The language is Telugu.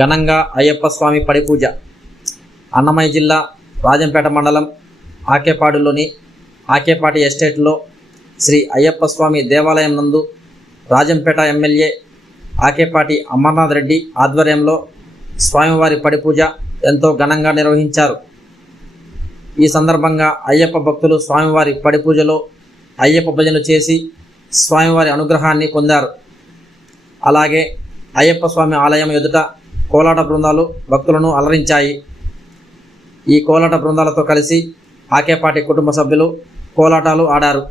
ఘనంగా అయ్యప్ప స్వామి పడిపూజ. అన్నమయ్య జిల్లా రాజంపేట మండలం ఆకేపాడులోని ఆకేపాటి ఎస్టేట్లో శ్రీ అయ్యప్ప స్వామి దేవాలయం నందు రాజంపేట ఎమ్మెల్యే ఆకేపాటి అమర్నాథ్ రెడ్డి ఆధ్వర్యంలో స్వామివారి పడిపూజ ఎంతో ఘనంగా నిర్వహించారు. ఈ సందర్భంగా అయ్యప్ప భక్తులు స్వామివారి పడిపూజలో అయ్యప్ప భజనలు చేసి స్వామివారి అనుగ్రహాన్ని పొందారు. అలాగే అయ్యప్ప స్వామి ఆలయం ఎదుట కోలాట బృందాలు భక్తులను అలరించాయి. ఈ కోలాట బృందాలతో కలిసి ఆకేపాటి కుటుంబ సభ్యులు కోలాటాలు ఆడారు.